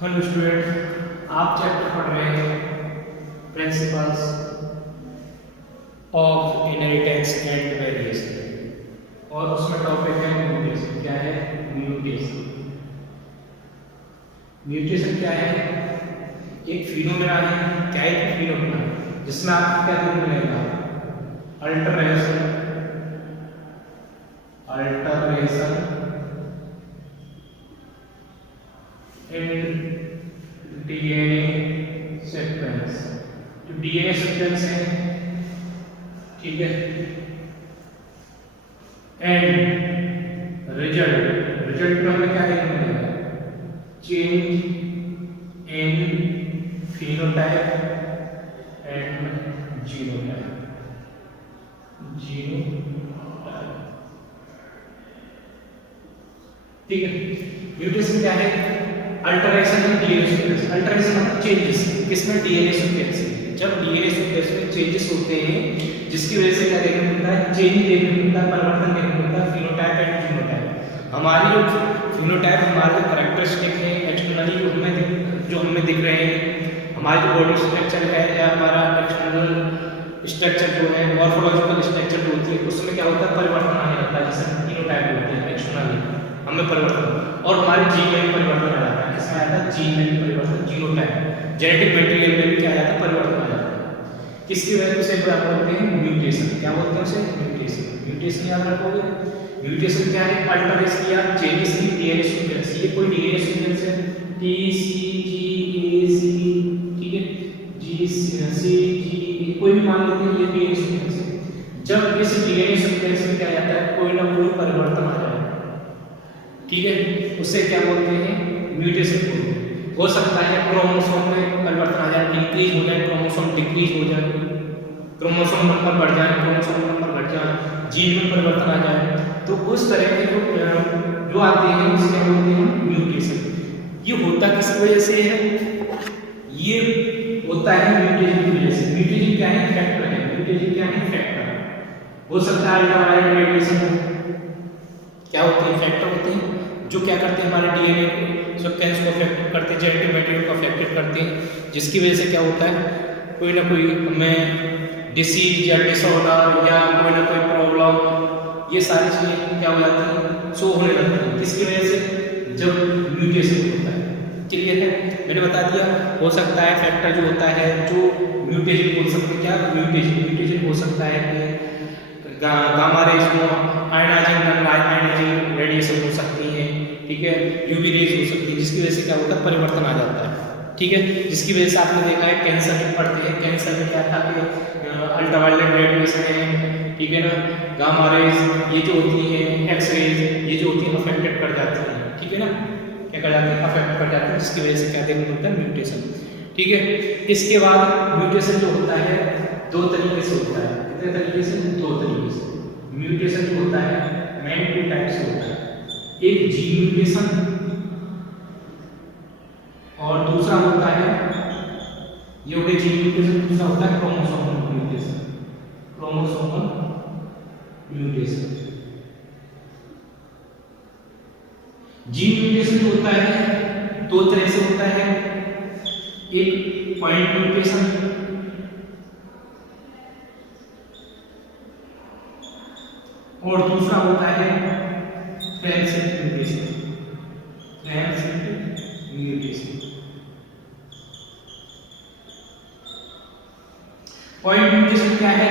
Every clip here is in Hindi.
हेलो स्टूडेंट, आप चैप्टर पढ़ रहे हैं principles of inheritance and variation और उसमें टॉपिक है म्यूटेशन। क्या है म्यूटेशन? म्यूटेशन क्या है? एक फिनोमेना है। क्या एक फिनोमेना जिसमें आपको क्या देखने मिलेगा? Alteration in DNA sequence. जो डीएनए सीक्वेंस है, ठीक है, एंड रिजल्ट में हमें क्या देखने मिलेगा? Change in phenotype and genotype. ठीक है। म्यूटेशन क्या है? Alteration in DNA sequence. Alteration मतलब चेंजेस किसमें? डीएनए सीक्वेंस में। जब डीएनए सीक्वेंस में चेंजेस होते हैं जिसकी वजह से क्या देखने मिलता है? चेंज देखने मिलता है, परिवर्तन देखने मिलता है, फिनोटाइप एंड जीनोटाइप। हमारी जो फिनोटाइप, हमारे जो कैरेक्टरिस्टिक है एक्सटर्नली जो हमें दिख रहे हैं, हमारी जो बॉडी स्ट्रक्चर है या हमारा एक्सटर्नल स्ट्रक्चर जो है, मॉर्फोलॉजिकल स्ट्रक्चर जो होती है, उसमें क्या होता है? परिवर्तन आने लगता है, जैसे फिनोटाइप होते हैं एक्सटर्नली हमें परिवर्तन, और हमारे जीन में भी परिवर्तन आ जाता है। किसमें आता है? जीन में भी परिवर्तन, जीनोटाइप, जेनेटिक मटेरियल में भी क्या आ जाता है? परिवर्तन आ जाता है। किसकी वजह से क्या बोलते हैं? म्यूटेशन। क्या बोलते हैं उसे? म्यूटेशन। म्यूटेशन याद रखोगे। म्यूटेशन क्या है? अल्टरेशन या चेंजेस इन डीएनए सीक्वेंस। ये कोई डीएनए सीक्वेंस है टी सी जी ए सी, ठीक है, जी सी जी, कोई भी मान लेते हैं ये डीएनए सीक्वेंस है। जब इस डीएनए सीक्वेंस में क्या जाता है? कोई ना कोई परिवर्तन आ जाए, ठीक है, उसे क्या बोलते हैं? म्यूटेशन। हो सकता है क्रोमोसोम में परिवर्तन आ जाए, इंक्रीज हो जाए, क्रोमोसोम डिक्रीज हो जाए, क्रोमोसोम नंबर बढ़ जाए, क्रोमोसोम नंबर घट जाए, जीन में परिवर्तन आ जाए। तो उस तरह के जो आते हैं उसे क्या बोलते हैं? म्यूटेशन। ये होता किस वजह से है? ये होता है म्यूटेशन की वजह से। म्यूटेशन क्या है? फैक्टर है। म्यूटेशन क्या है? फैक्टर। हो सकता है अल्ट्रावायलेट रेडिएशन। क्या होते हैं? फैक्टर होते हैं जो क्या करते हैं? हमारे डीएनए सीक्वेंस को अफेक्ट करते हैं, जेनेटिक मटेरियल को अफेक्टेड करते हैं, जिसकी वजह से क्या होता है? कोई ना कोई हमें डिसीज या डिसऑर्डर या कोई ना कोई प्रॉब्लम, ये सारी चीज़ें क्या हो जाती हैं? शो होने लगती हैं। किसकी वजह से? जब म्यूटेशन होता है। क्लियर है? मैंने बता दिया। हो सकता है फैक्टर जो होता है, जो म्यूटेशन बोल सकते हैं। क्या म्यूटेशन हो सकता है कि गामा रेज में आयनाइजिंग रेडिएशन हो सकती है, ठीक है, यूवी रेज हो सकती है, जिसकी वजह से क्या होता है? परिवर्तन आ जाता है, ठीक है, जिसकी वजह से आपने देखा है कैंसर में पढ़ते हैं। कैंसर में क्या था कि अल्ट्रावायलेट रेडिएशन है, ठीक है ना, गामा रेज ये जो होती है, एक्स रेज ये जो होती है अफेक्टेड कर जाती है, ठीक है ना, क्या कर जाते हैं? अफेक्ट कर जाते हैं, जिसकी वजह से क्या देखने को मिलता है? म्यूटेशन, ठीक है। इसके बाद म्यूटेशन जो होता है दो तरीके से होता है। कितने तरीके से? दो तरीके से। म्यूटेशन जो होता है मेन टू टाइप से होता है। एक जीन म्यूटेशन और दूसरा होता है, ये हो गया जीन म्यूटेशन, दूसरा होता है chromosomal mutation. Chromosomal mutation. Gene mutation जो होता है दो तरह से होता है। एक पॉइंट म्यूटेशन और दूसरा होता है ट्रांजिट म्यूटेशन। पॉइंट म्यूटेशन क्या है?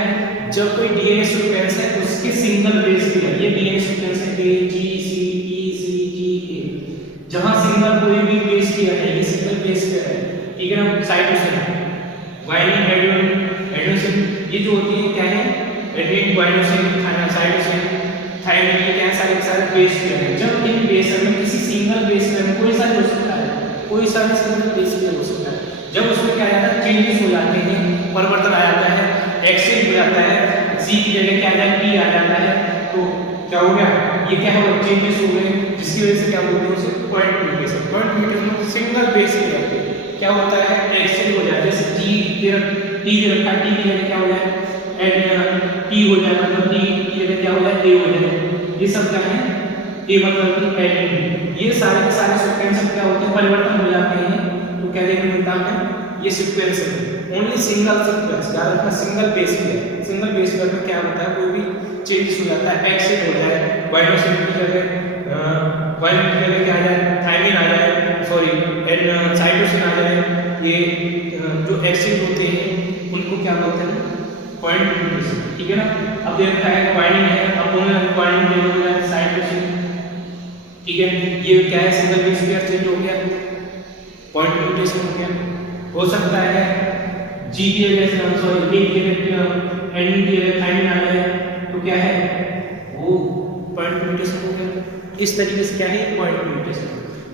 जब कोई डीएनए सीक्वेंस है उसके सिंगल बेस पे है, ये डीएनए सीक्वेंस है ए जी सी ई सी जी ए, जहां सिंगल कोई भी बेस किया है, ये सिंगल बेस पे है, ठीक है ना, साइटोसिन, ग्वानिन, एडेनोसिन, ये जो होती है क्या है? एडेनिन, ग्वानिन, साइटोसिन, थायमिन, ये क्या सारे बेस पे है। जब इन बेस में किसी सिंगल बेस में कोई सा हो सकता है, कोई सा भी सिंगल बेस पे हो सकता है, जब उसमें क्या आ जाता है? चेंजेस हो जाते हैं, परिवर्तन आ जाता है, एक्सचेंज हो जाता है, जी की जगह क्या आ जाता है? टी आ जाता है, तो क्या हो गया? ये क्या हो? चेंजेस हो गए, जिसकी वजह से क्या बोलते हैं उसे? Point mutation. Point mutation single base पे जाते हैं, क्या होता है? एक्सचेंज हो जाता है, जैसे जी टी दे रखा, टी की जगह क्या हो जाए? टी हो जाए, मतलब टी की जगह क्या हो जाए? ए हो जाए। ये सब क्या है? ए मतलब कि एडेनिन। ये सारे के सारे सीक्वेंस क्या होते हैं? परिवर्तन हो जाते हैं क्या देखने मिलता है, ये सीक्वेंस है, ओनली सिंगल सीक्वेंस, याद रखना single base pair. Single base pair में क्या होता है, कोई भी चेंजेस हो जाता है, एक्सिड हो जाए, वाइनोसिन की जगह वाइन की जगह क्या आ जाए, थायमिन आ जाए, सॉरी एंड साइटोसिन आ जाए, ये जो एक्सिड होते हैं उनको क्या बोलते हैं, पॉइंट म्यूटेशन, ठीक है ना। अब देखता है वाइनिंग है, अब उन्होंने वाइनिंग हो गया साइटोसिन, ठीक है, ये क्या है, सिंगल बेस पेयर चेंज हो गया, पॉइंट म्यूटेशन हो गया। हो सकता है जी की वजह से सॉरी ए की वजह एन की वजह थायमिन आ जाए, तो क्या है वो पॉइंट म्यूटेशन हो गया। इस तरीके से क्या है, पॉइंट म्यूटेशन।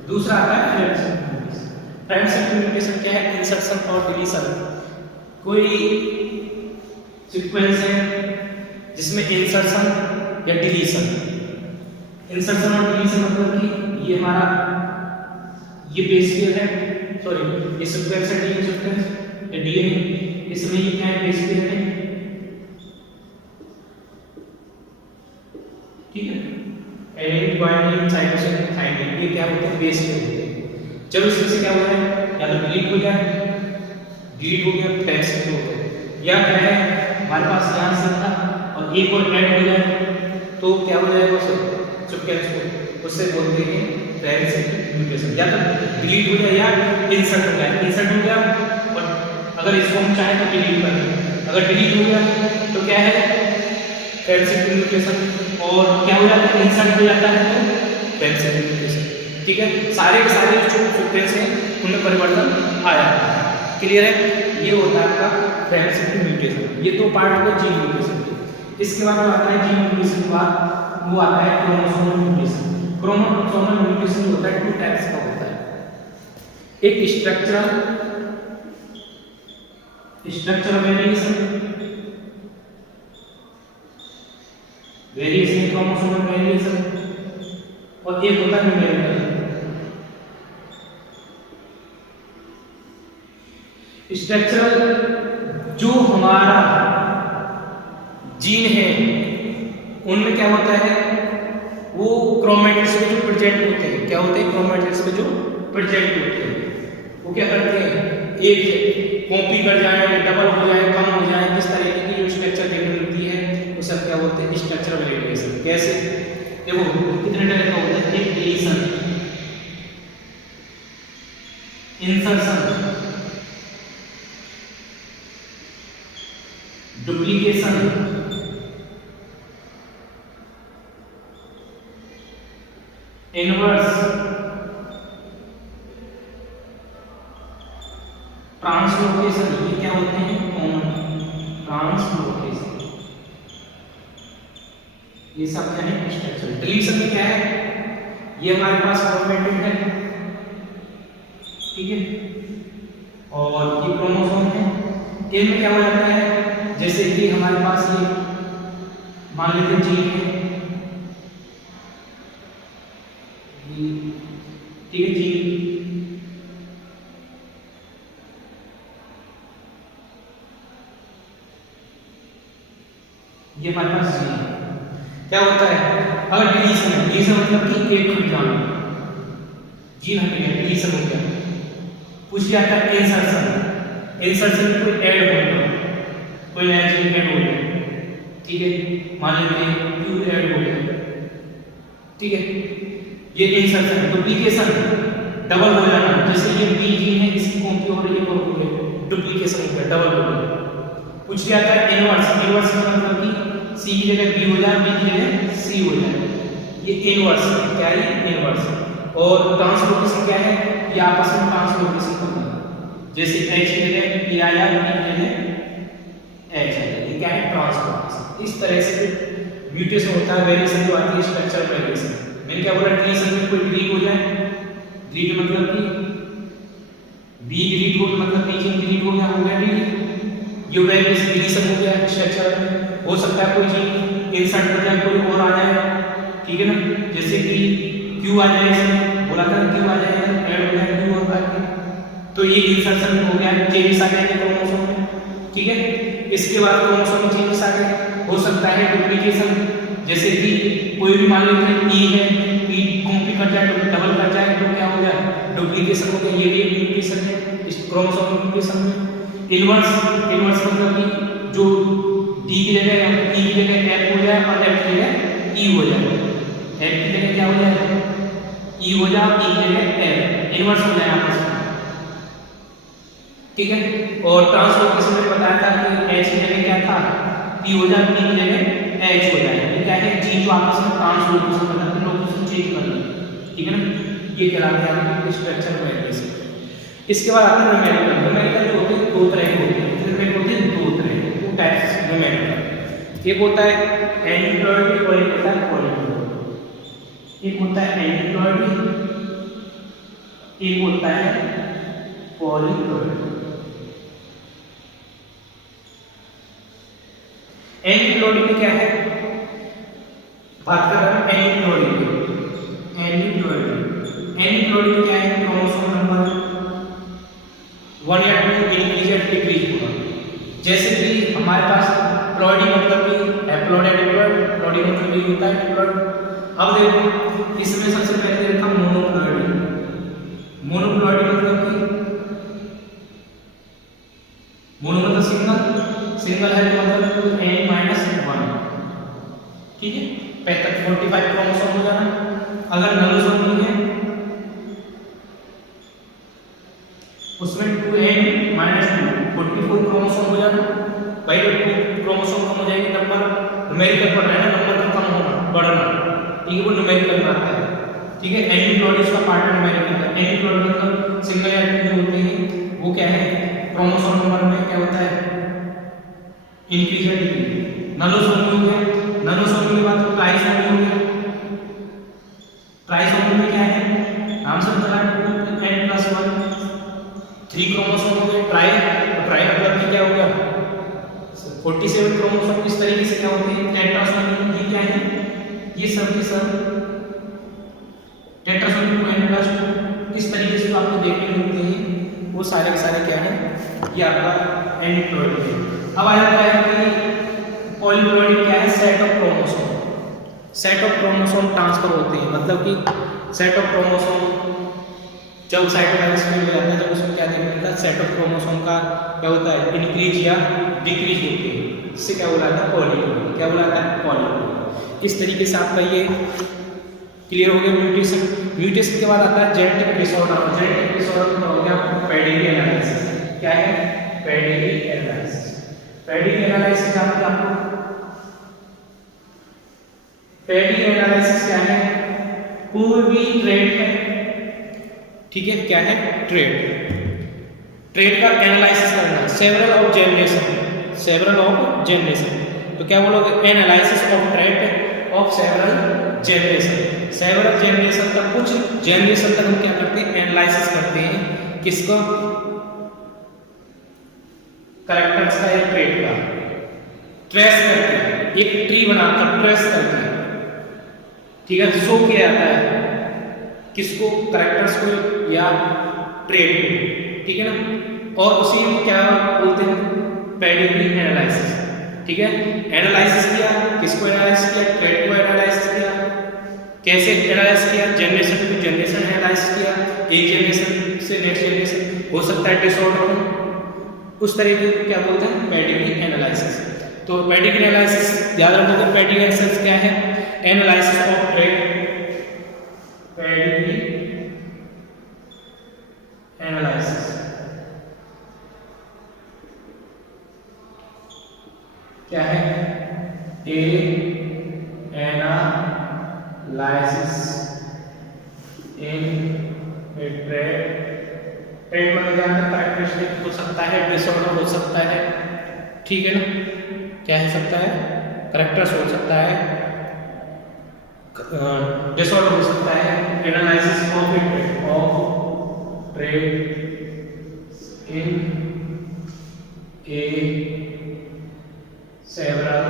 दूसरा आता है फ्रेम म्यूटेशन। फ्रेम म्यूटेशन क्या है, इंसर्शन और डिलीशन। कोई सीक्वेंस है जिसमें इंसर्शन या डिलीशन, इंसर्शन और डिलीशन मतलब कि ये हमारा ये बेस पेयर है, सॉरी ये सीक्वेंस है, डीएनए सीक्वेंस या डीएनए, इसमें ये क्या है, बेस पेयर है, ठीक है, एडेनिन ग्वानिन साइटोसिन थायमिन, ये क्या होते हैं, बेस पेयर होते हैं। चलो इसमें से क्या हो रहा है, या तो डिलीट हो जाए, डिलीट हो गया, टेक्स्ट हो गया, या क्या है हमारे पास यहाँ से था और एक और ऐड हो जाए तो क्या हो जाएगा, उसे सीक्वेंस को उससे बोलते हैं फ्रेम म्यूटेशन। या तो डिलीट हो जाए या इंसर्ट हो जाए, इंसर्ट हो गया और अगर इसको हम चाहें तो डिलीट कर दें, अगर डिलीट हो गया तो क्या है फ्रेम म्यूटेशन, और क्या हो जाता है, इंसर्ट हो जाता है तो फ्रेम म्यूटेशन, ठीक है। सारे के सारे जो सीक्वेंस हैं उनमें परिवर्तन आ जाता है, क्लियर है। ये होता है आपका फ्रेम म्यूटेशन, ये तो पार्ट होगा जीन म्यूटेशन। इसके बाद जो आता है जीन म्यूटेशन के बाद वो आता है क्रोमोसोमल म्यूटेशन। क्रोमोसोमल म्यूटेशन होता है 2 टाइप्स का होता है, एक स्ट्रक्चरल वेरिएशन क्रोमोसोमल वेरिएशन, और एक होता है न्यूमेरिकल। स्ट्रक्चरल जो हमारा जीन है उनमें क्या होता है, वो क्रोमैटिड्स में जो प्रेजेंट होते हैं, क्या होते हैं, क्रोमैटिड्स में जो प्रेजेंट होते हैं वो क्या करते हैं, एक कॉपी कर जाए, डबल हो जाए, कम हो जाए, इस तरीके की जो स्ट्रक्चर देखने मिलती है उसे क्या बोलते हैं, स्ट्रक्चरल वेरिएशन। कैसे, देखो कितने तरह का होता है, एक deletion, insertion, duplication, inverse, translocation. ये क्या होते हैं, कॉमन ट्रांसलोकेशन, ये सब क्या है, स्ट्रक्चर। डिलीशन में क्या है, ये हमारे पास क्रोमैटिड है, ठीक है, और ये क्रोमोसोम है, इनमें क्या हो जाता है, जैसे कि हमारे पास ये मान लीजिए जीन है, ठीक है, जीन, ये हमारे पास जीन है। क्या होता है, अगर डिलीशन है, डिलीशन मतलब कि एक हट जाना, जीन हट गया, डिलीशन हो गया। पूछ लिया था इंसर्शन, इंसर्शन में कोई ऐड होगा, कोई नया जीन ऐड हो गया, ठीक है, मान लीजिए क्यू ऐड हो गया, ठीक है, ये इंसर्शन है। डुप्लीकेशन, डबल हो जाना, जैसे ये बी जीन है, इसकी कॉपी हो रही है और हो रही है, डुप्लीकेशन हो गया, डबल हो गया। कुछ क्या आता है, इनवर्स, इनवर्स का मतलब कि सी की जगह बी हो जाए, बी की जगह सी हो जाए, ये इनवर्स क्या है, इनवर्स। और ट्रांसलोकेशन क्या है, ये आपस में ट्रांसलोकेशन होता है, जैसे एच की जगह पी आया, बी की जगह एच है, ये क्या है, ट्रांसलोकेशन। इस तरह से म्यूटेशन होता है, वेरिएशन जो आती है स्ट्रक्चरल वेरिएशन। मैंने क्या बोला, डिलीशन में कोई डिलीट हो जाए, डिलीट मतलब कि बी डिलीट हो, मतलब बी जीन डिलीट हो गया डिलीट, ये वेरिएशन डिलीशन हो गया स्ट्रक्चर में। हो सकता है कोई जीन इंसर्ट कर जाए, कोई और आ जाए, ठीक है ना, जैसे कि क्यू आ जाए, इसमें बोला था क्यू आ जाए, ऐड हो जाए क्यू और करके, तो ये इंसर्शन हो गया, चेंजेस आ जाएंगे क्रोमोसोम में, ठीक है। इसके बाद क्रोमोसोम में चेंजेस आ गए। हो सकता है डुप्लीकेशन, जैसे कि कोई भी मान लेते हैं ई है, ई कॉपी कर जाए, डबल कर जाए, तो क्या हो जाए, डुप्लीकेशन हो गया, ये भी डुप्लीकेशन है। क्रोमोसोम म्यूटेशन में। इनवर्स मतलब कि जो डी की जगह या ई की जगह एफ हो जाए और एफ की जगह ई हो जाए, एफ की जगह क्या हो जाए ई हो जाए, ई की जगह एफ, इनवर्स हो जाए आपस में, ठीक है। और ट्रांसलोकेशन में बताया था कि एच की जगह क्या था पी हो जाए, पी की जगह एच हो जाए, ये क्या है जी जो आपस में ट्रांसलोकेशन मतलब लोकेशन चेंज करना, ठीक है ना। ये कहलाते हैं स्ट्रक्चर वैल्यूज। इसके बाद आता है न्यूमेरिकल। न्यूमेरिकल जो होते हैं दो तरह के होते हैं, कितने होते हैं दो तरह, टू टाइप्स न्यूमेरिकल। एक होता है एंटीप्लॉइडी और एक होता है पॉलीप्लॉइडी। एक होता है एंटीप्लॉइडी, एक होता है पॉलीप्लॉइडी। एंटीप्लॉइडी में क्या है, बात कर रहा हूं एंटीप्लॉइडी में। एंटीप्लॉइडी में क्या है, क्रोमोसोम नंबर 1 या 2 इंक्रीज या डिक्रीज होगा। जैसे कि हमारे पास प्लॉइडी मतलब कि हैप्लॉइड या डिप्लॉइड, प्लॉइडी मतलब ये होता है डिप्लॉइड। अब देखो इसमें सबसे पहले देखा मोनोप्लॉइडी। मोनोप्लॉइडी मतलब कि मोनो मतलब सिंगल है तो मतलब n-1, ठीक है। 45 क्रोमोसोम हो जाना। अगर नलोसोम नहीं है उसमें 2n-2 44 क्रोमोसोम हो जाना। भाई 2 क्रोमोसोम कम हो जाएंगे, नंबर न्यूमेरिकल पढ़ रहे हैं ना, नंबर का कम होना बढ़ना, ठीक है, वो न्यूमेरिकल में आता है, ठीक है। एंटीप्लॉइडी इसका पार्ट है न्यूमेरिकल का। एंटीप्लॉइडी मतलब सिंगल या टू जो होते हैं वो क्या है क्रोमोसोम नंबर में क्या होता है इंक्रीज या डिक्रीज। नलोसोम हो गया, नलोसोम के बाद ट्राइसोम हो गया। ट्राइसोम में क्या है नाम से पता है n+1 3 क्रोमोसोम हो गए। ट्राई मतलब कि क्या हो गया 47 क्रोमोसोम। इस तरीके से क्या होते हैं टेट्रासोम, ये क्या है ये सब के सब टेट्रासोम 2n+2। इस तरीके से आपको देखने को मिलते हैं, वो सारे के सारे क्या है ये आपका एंटीप्लॉइडी है। अब आ जाता है कि पॉलीप्लॉइडी क्या है, set of chromosome. Set of chromosome transfer होते हैं, मतलब कि सेट ऑफ क्रोमोसोम जब साइटोप्लाज्म में जाता है, जब उसमें क्या देखने मिलता है सेट ऑफ क्रोमोसोम का क्या होता है इंक्रीज या डिक्रीज होते हैं, इससे क्या बुलाता है पॉलीप्लॉइडी। क्या बुलाता है पॉलीप्लॉइडी। इस तरीके से आपका ये क्लियर हो गया म्यूटेशन। म्यूटेशन के बाद आता है जेनेटिक डिसऑर्डर। जेनेटिक डिसऑर्डर में हो गया आपको पेडिग्री एनालिसिस। क्या है पेडिग्री एनालिसिस। पेडिग्री एनालिसिस आपको पेडिग्री एनालिसिस क्या है पूर्वी ट्रेड है, ठीक है, क्या है ट्रेड का एनालिसिस करना। सेवरल ऑफ जनरेशन, तो क्या बोलोगे analysis of trade off several generation तक, कुछ जनरेशन तक हम क्या करते हैं एनालिसिस करते हैं, किसको कैरेक्टर्स का या ट्रेड का ट्रेस करते हैं, एक ट्री बनाकर ट्रेस करते हैं, ठीक है। शो किया जाता है किसको कैरेक्टर्स को या ट्रेड को, ठीक है ना। और उसी को क्या बोलते हैं पेडिग्री एनालिसिस, ठीक है। एनालिसिस किया, किसको एनालिसिस किया ट्रेड को एनालिसिस किया। कैसे एनालिसिस किया जनरेशन टू जनरेशन एनालिसिस किया, एक जनरेशन से नेक्स्ट जनरेशन हो सकता है डिसऑर्डर हो, उस तरीके को क्या बोलते हैं पेडिग्री एनालिसिस। तो पेडिग्री एनालिसिस याद रखोगे, पेडिग्री एनालिसिस क्या है analysis of trait, pedigree analysis क्या है a analysis in a trait. Trait मतलब जानते कैरेक्टरिस्टिक हो सकता है, डिसऑर्डर हो सकता है, ठीक है ना, क्या हो सकता है कैरेक्टर्स हो सकता है, डिसऑर्डर हो सकता है। Analysis of trade in A several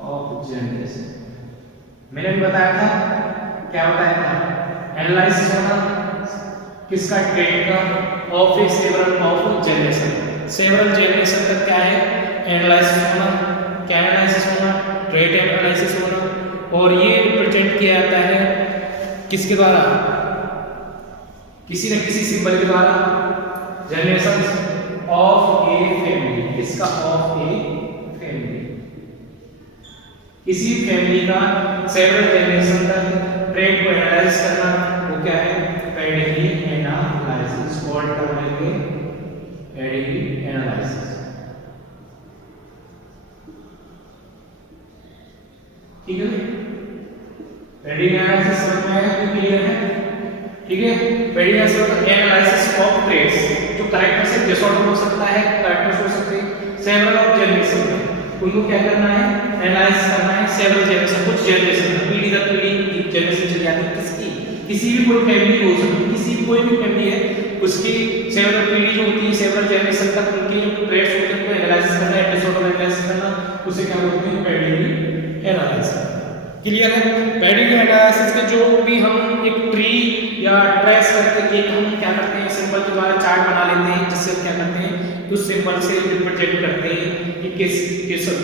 of generation. मैंने भी बताया था, क्या बताया था एनालिसिस होना किसका ट्रेड का of A several of generation. Several generation तक क्या है एनालिसिस होना, क्या एनालिसिस होना ट्रेड एनालिसिस होना। और ये रिप्रेजेंट किया जाता है किसके द्वारा किसी न किसी सिंबल के द्वारा जनरेशन ऑफ ए फैमिली, इसका ऑफ ए फैमिली, किसी फैमिली का सेवरल जनरेशन तक ट्रेड को एनालाइज करना, वो क्या है, पेडिग्री एनालिसिस, कॉल्ड टर्म है पेडिग्री एनालिसिस। ठीक है, पेडिग्री एनालिसिस समझ में आया, तो क्लियर है। ठीक है, पेडिग्री एनालिसिस ऑफ ट्रेड्स, जो कैरेक्टर से डिसऑर्डर हो सकता है, कैरेक्टर्स हो सकते हैं सेवरल ऑफ जनरेशन, उनको क्या करना है, एनालाइज करना है सेवरल जनरेशन, कुछ जनरेशन पीढ़ी दर पीढ़ी जनरेशन चली जाती है किसकी, किसी भी कोई फैमिली हो सकती है, किसी भी कोई भी फैमिली है उसकी सेवरल पीढ़ी जो होती है सेवरल जनरेशन तक उनके जो ट्रेड्स होते हैं उनको एनालाइज करना है, डिसऑर्डर एनालाइज करना, उसे क्या बोलते हैं, पेडिग्री एनालिसिस। क्लियर है। पेडिग्री एनालिसिस के जो भी हम एक ट्री या ट्रेस करके एक हम क्या करते हैं, सिंबल के द्वारा चार्ट बना लेते हैं, जिससे हम क्या करते हैं, उस सिंबल से रिप्रेजेंट करते हैं कि किस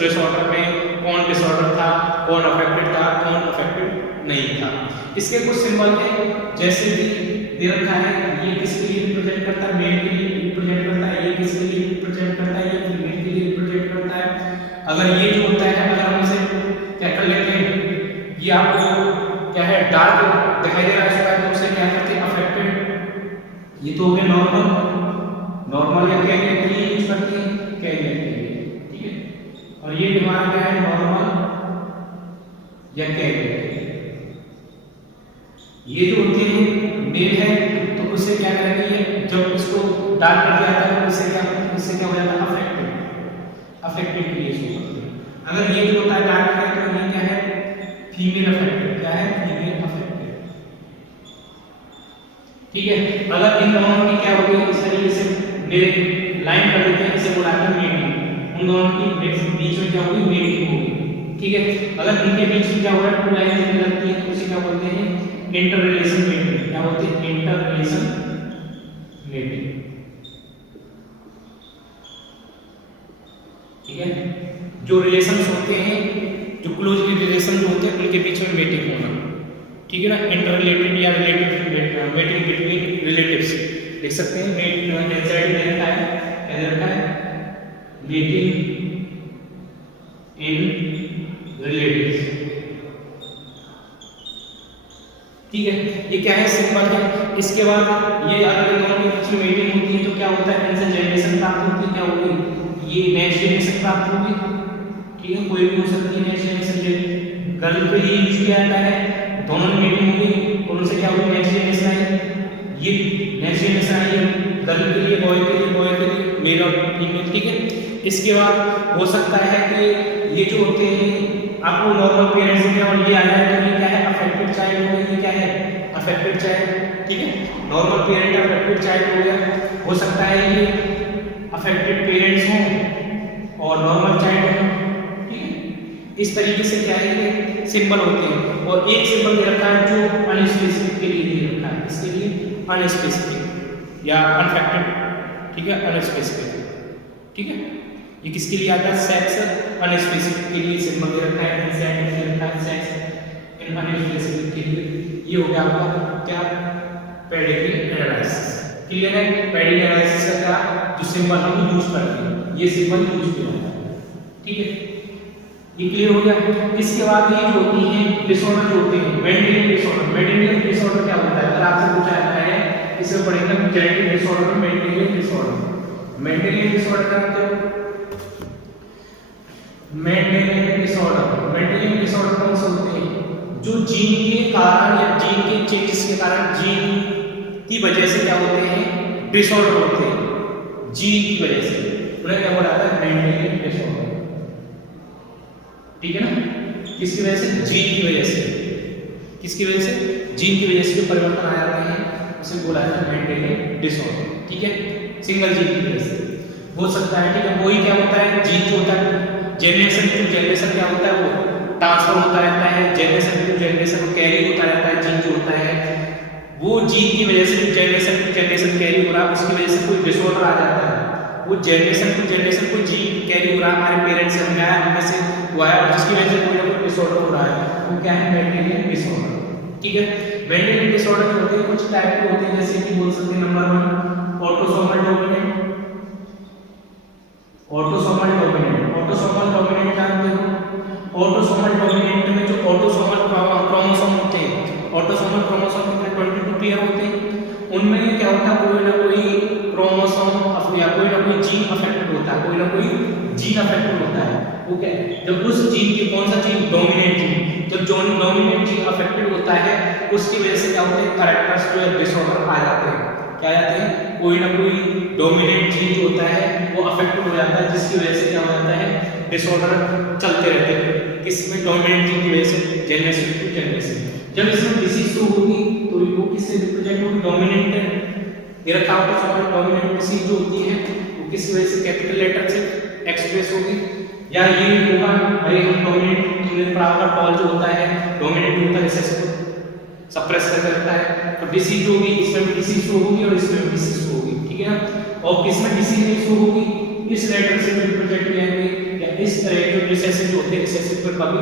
डिसऑर्डर में कौन डिसऑर्डर था, कौन अफेक्टेड था, कौन अफेक्टेड नहीं था। इसके कुछ सिंबल हैं, जैसे कि दे रखा है, ये किसके लिए रिप्रेजेंट करता है, मेल के लिए रिप्रेजेंट करता है, ये किसके लिए रिप्रेजेंट करता है, ये फीमेल के लिए रिप्रेजेंट करता है। अगर ये जो होता है, अगर हम इसे क्या कर लेते हैं, ये आपको क्या है, डार्क दिखाई दे रहा है, तो उसे क्या करते हैं, अफेक्टेड। ये तो हो गया नॉर्मल, नॉर्मल या कैरियर के लिए यूज करते हैं, कैरियर के लिए। ठीक है, और ये हमारा क्या है, नॉर्मल या कैरियर। ये जो होते हैं मेल है, तो उसे क्या करेंगे, जब इसको डार्क कर दिया जाता है, उससे क्या हो जाता है, अफेक्टेड, अफेक्टेड के लिए यूज करते हैं। अगर ये जो होता है डार्क है, तो ये क्या है, फीमेल अफेक्टेड, क्या है, फीमेल अफेक्टेड। ठीक है, अगर इन दोनों की क्या होगी, इस तरीके से मेरे लाइन कर देते हैं, इसे बुलाते हैं मीटिंग, उन दोनों की बीच में क्या होगी, मीटिंग होगी। ठीक है, अगर इनके बीच में क्या हो रहा है, टू लाइन लगती है, तो उसे क्या बोलते हैं, इंटर रिलेशन मीटिंग। क्या बोलते हैं, इंटर रिलेशन मीटिंग। ठीक है, जो रिलेशंस होते हैं, जो क्लोजली रिलेशन जो होते हैं, उनके बीच में मीटिंग होना। ठीक है ना, इंटर रिलेटेड या रिलेटेड मीटिंग बिटवीन रिलेटिव्स लिख सकते हैं। एनजाइटी दे रखा है, क्या दे रखा है, मीटिंग इन रिलेटिव्स। ठीक है, ये क्या है, सिंपल है। इसके बाद ये अगर दोनों के बीच में मीटिंग होती है, तो क्या होता है, इनसे जनरेशन प्राप्त होती है, क्या होगी, ये नेक्स्ट जनरेशन प्राप्त होगी। ठीक है, कोई भी हो सकती है नेक्स्ट जनरेशन, गर्ल के लिए यूज किया जाता है, दोनों में मीटिंग होगी और उनसे क्या होगी, नेक्स्ट जनरेशन आई, ये नेक्स्ट जनरेशन आई, गर्ल के लिए, बॉय के लिए, बॉय के लिए, मेल और फीमेल। ठीक है, इसके बाद हो सकता है कि ये जो होते हैं आपको नॉर्मल पेरेंट्स में और ये आ जाए, तो ये क्या है, अफेक्टेड चाइल्ड हो गया, ये क्या है, अफेक्टेड चाइल्ड। ठीक है, नॉर्मल पेरेंट अफेक्टेड चाइल्ड हो गया। हो सकता है ये अफेक्टेड पेरेंट्स हों और नॉर्मल चाइल्ड हो। ठीक है, इस तरीके से क्या है, ये सिंबल होते हैं। और एक सिंबल दे रखा है जो अनस्पेसिफिक के लिए दे रखा है, इसके लिए अनस्पेसिफिक या अनफेक्टेड। ठीक है, अनस्पेसिफिक। ठीक है, ये किसके लिए आता है, सेक्स अनस्पेसिफिक के लिए सिंबल दे रखा है, इंसेक्ट दे रखा है, सेक्स इन अनस्पेसिफिक के लिए। ये हो गया आपका क्या, पेडिग्री एनालिसिस। क्लियर है, पेडिग्री एनालिसिस का क्या, जो सिंबल हम यूज करते हैं, ये सिंबल यूज किया जाता है। ठीक है, ये क्लियर हो गया। इसके बाद ये जो होती है डिसऑर्डर जो होते हैं, मेंडेलियन डिसऑर्डर। मेंडेलियन डिसऑर्डर क्या होता है, अगर आपसे पूछा जाता है, इसे पढ़ेंगे genetic disorder, Mendelian disorder. Mendelian disorder क्या होता है, मेंडेलियन डिसऑर्डर, मेंडेलियन डिसऑर्डर कौन से होते हैं, जो जीन के कारण या जीन के चेंजेस के कारण, जीन की वजह से क्या होते हैं, डिसऑर्डर होते हैं, जीन की वजह से, उन्हें क्या बोला जाता है, मेंडेलियन डिसऑर्डर। ठीक है ना, किसकी वजह से, जीन की वजह से, किसकी वजह से, जीन की वजह से जो परिवर्तन आ जाते हैं, उसे बोला जाता है मेंडेलियन डिसऑर्डर। ठीक है, सिंगल जीन की वजह से हो सकता है। ठीक है, वही क्या होता है, जीन जो होता है, जनरेशन टू जनरेशन क्या होता है, वो ट्रांसफर होता रहता है, जनरेशन टू जनरेशन कैरी होता रहता है। जीन जो होता है, वो जीन की वजह से जनरेशन टू जनरेशन कैरी हो रहा है, उसकी वजह से कोई डिसऑर्डर आ जाता है, वो जनरेशन टू जनरेशन कोई जीन कैरी हो रहा है, हमारे पेरेंट्स से हमने आया, हमें से हुआ है, और जिसकी वजह से कोई ना कोई डिसऑर्डर हो रहा है, वो क्या है, मेंडेलियन डिसऑर्डर। ठीक है, मेंडेलियन डिसऑर्डर जो होते हैं कुछ टाइप के होते हैं, जैसे कि बोल सकते हैं number 1 autosomal dominant. Autosomal dominant जानते हो? ऑटोसोमल डोमिनेंट में जो ऑटोसोमल क्रोमोसोम होते हैं, ऑटोसोमल क्रोमोसोम कितने 22 पेयर होते हैं, उनमें क्या होता है कोई ना कोई क्रोमोसोम या कोई ना कोई जीन अफेक्टेड होता है, कोई ना कोई जीन अफेक्टेड होता है। ओके, जब उस जीन की कौन सा जीन, डोमिनेंट जीन, जब जो डोमिनेंट जीन अफेक्टेड होता है उसकी वजह से क्या होते हैं कैरेक्टर्स जो है डिसऑर्डर आ जाते हैं। क्या आ जाते हैं? कोई ना कोई डोमिनेंट जीन जो होता है वो अफेक्टेड हो जाता है, जिसकी वजह से क्या हो जाता है डिसऑर्डर चलते रहते हैं। किसमें? डोमिनेंट जीन की वजह से, जेनेसिस टू जेनेसिस। जब इसमें डिसीज शुरू होगी तो वो किससे रिप्रेजेंट होगी? डोमिनेंट मेरा था ऑटोसोमल डोमिनेंट डिसीज जो होती है वो किस वजह से कैपिटल लेटर से एक्सप्रेस होगी, या ये होगा भाई हम डोमिनेंट तुमने पढ़ा होगा टॉल जो होता है डोमिनेंट होता है रिसेसिव को सप्रेस करता है, तो डिसीज होगी, इसमें भी डिसीज शो होगी और इसमें भी डिसीज शो होगी। ठीक है ना? और किसमें डिसीज नहीं शो होगी? इस लेटर से रिप्रेजेंट करेंगे, या इस तरह जो रिसेसिव जो होते हैं रिसेसिव पर कभी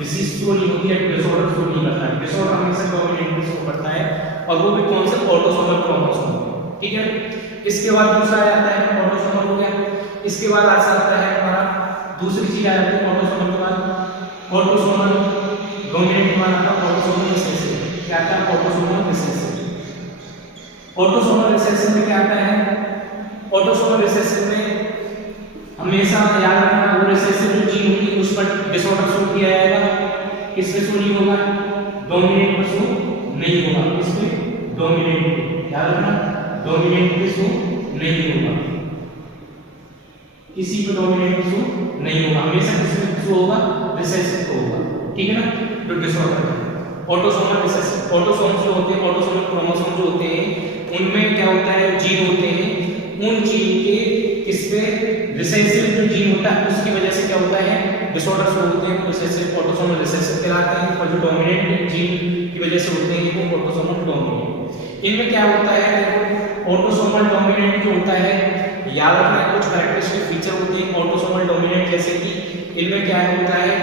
डिसीज शो नहीं होती है, डिसऑर्डर शो नहीं करता है। डिसऑर्डर हमेशा डोमिनेंट शो करता है और वो भी कौन सा? Autosomal chromosome. ठीक है, इसके बाद दूसरा आ जाता है ऑटोसोमल हो गया। इसके बाद आ जाता है हमारा दूसरी चीज आ जाती है ऑटोसोमल के बाद ऑटोसोमल डोमिनेंट के बाद आता है ऑटोसोमल रिसेसिव। क्या आता है? Autosomal recessive. ऑटोसोमल रिसेसिव में क्या आता है? ऑटोसोमल रिसेसिव में हमेशा याद रखना वो रिसेसिव जो जीन होगी उस पर डिसऑर्डर शो किया जाएगा, किसमें शो नहीं होगा? डोमिनेंट में शो नहीं होगा। किसमें? डोमिनेंट। याद रखना डोमिनेंट पे शो नहीं होगा, किसी पे डोमिनेंट शो नहीं होगा, हमेशा किसमें शो होगा? रिसेसिव को होगा। ठीक है ना? तो डिसऑर्डर ऑटोसोमल रिसेसिव। ऑटोसोम्स जो होते हैं, ऑटोसोमल क्रोमोसोम जो होते हैं उनमें क्या होता है जीन होते हैं, उन जीन के किसपे रिसेसिव जो जीन होता है उसकी वजह से क्या होता है डिसऑर्डर शो होते हैं, रिसेसिव ऑटोसोमल रिसेसिव कहलाते हैं। और जो डोमिनेंट जीन की वजह से होते हैं वो ऑटोसोमल डोमिनेंट। इनमें क्या होता है? ऑटोसोमल डोमिनेंट जो होता है याद रखना कुछ कैरेक्टरिस्टिक फीचर होते हैं ऑटोसोमल डोमिनेंट, जैसे कि इनमें क्या होता है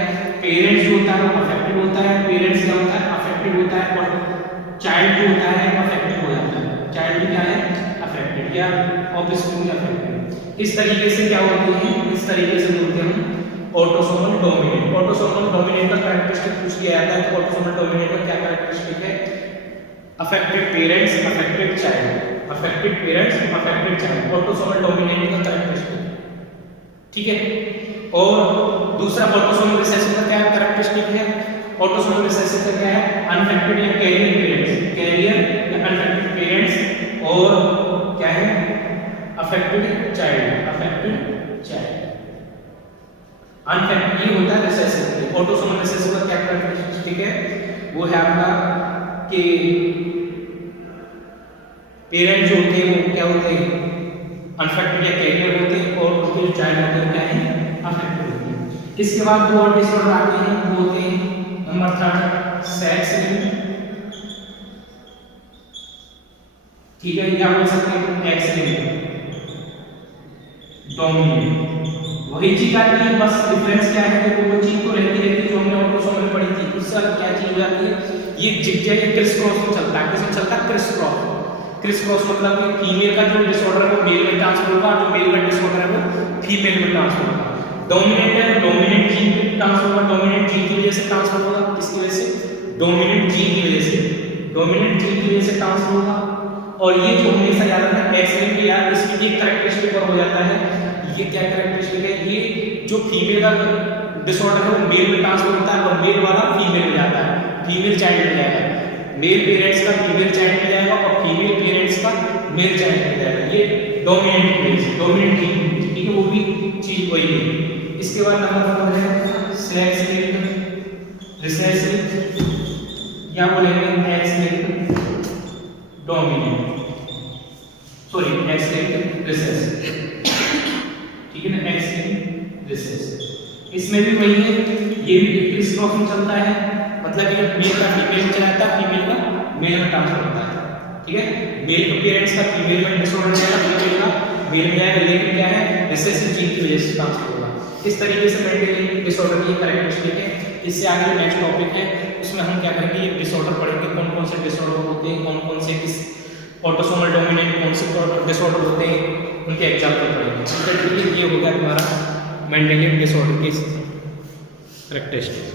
पेरेंट्स जो होता है वो अफेक्टेड होता है, पेरेंट्स क्या होता है अफेक्टेड होता है, और चाइल्ड जो होता है अफेक्टेड हो जाता है, चाइल्ड क्या है अफेक्टेड या ऑफस्प्रिंग अफेक्टेड। इस तरीके से क्या होते हैं, इस तरीके से बोलते हैं ऑटोसोमल डोमिनेंट। ऑटोसोमल डोमिनेंट का कैरेक्टरिस्टिक पूछ लिया जाता है तो ऑटोसोमल डोमिनेंट का क्या कैरेक्टरिस्टिक है? Affected parents affected child, affected parents affected child, autosomal dominant का कैरेक्टरिस्टिक। ठीक है, और दूसरा ऑटोसोमल रिसेसिव का क्या कैरेक्टरिस्टिक है? ऑटोसोमल रिसेसिव का क्या है? अनअफेक्टेड या कैरियर पेरेंट्स, कैरियर या अनअफेक्टेड पेरेंट्स, और क्या है affected child, affected child. Unaffected ये होता है रिसेसिव। ऑटोसोमल रिसेसिव का क्या कैरेक्टरिस्टिक है? वो है आपका कि पेरेंट जो होते हैं वो क्या होते हैं अनअफेक्टेड या कैरियर होते हैं, और उनके जो चाइल्ड होते हैं क्या है अफेक्टेड होते हैं। इसके बाद दो और डिसऑर्डर आते हैं, वो होते हैं नंबर 3 सेक्स लिंक्ड, ठीक है, या बोल सकते हैं एक्स लिंक्ड डोमिनेंट। वही चीज आती है, बस डिफरेंस क्या है कि वो चीज तो रहती रहती जो हमने ऑटोसोमल में पढ़ी थी, उससे अलग क्या चीज हो जाती है? ये जिगजैग या क्रिस क्रॉस में चलता है। किसमें चलता है? Criss cross. क्रिस क्रॉस मतलब कि फीमेल का जो डिसऑर्डर है वो मेल में ट्रांसफर होगा, जो मेल का डिसऑर्डर है वो फीमेल में ट्रांसफर होगा। डोमिनेंट है तो डोमिनेंट जीन में ट्रांसफर होगा, डोमिनेंट जीन की वजह से ट्रांसफर होगा। किसकी वजह से? डोमिनेंट जीन की वजह से, डोमिनेंट जीन की वजह से ट्रांसफर होगा। और ये जो हमेशा याद रखना एक्स लिंक्ड या इसकी एक कैरेक्टरिस्टिक और हो जाता है, ये क्या कैरेक्टरिस्टिक है? ये जो फीमेल का डिसऑर्डर है वो मेल में ट्रांसफर होता है और मेल वाला फीमेल में जाता है, फीमेल चाइल्ड में जाएगा। मेल पेरेंट्स का फीमेल चाइल्ड में जाएगा और फीमेल पेरेंट्स का मेल चाइल्ड में जाएगा। ये डोमिनेंट पेरेंट्स, डोमिनेंट जीन, ठीक है, वो भी चीज वही है। इसके बाद नंबर 4 है सेक्स लिंक्ड रिसेसिव या बोलेंगे x linked dominant, sorry x linked recessive, ठीक है ना, एक्स लिंक्ड रिसेसिव। इसमें भी वही है, ये भी क्रिस क्रॉस में चलता है, मतलब कि मेल का फीमेल में चला जाता है, फीमेल का मेल में ट्रांसफर होता है। ठीक है, मेल के पेरेंट्स का फीमेल में डिसऑर्डर जाएगा, फीमेल का मेल में जाएगा, लेकिन क्या है रिसेसिव जीन की वजह से ट्रांसफर होगा। इस तरीके से मेंटेलियन डिसऑर्डर की कैरेक्टरिस्टिक है। इससे आगे जो नेक्स्ट टॉपिक है उसमें हम क्या करेंगे, ये डिसऑर्डर पढ़ेंगे, कौन कौन से डिसऑर्डर होते हैं, कौन कौन से किस ऑटोसोमल डोमिनेंट कौन से डिसऑर्डर होते हैं, उनके एग्जाम्पल पढ़ेंगे। ये हो गया तुम्हारा मेंडेलियन डिसऑर्डर के कैरेक्टरिस्टिक्स।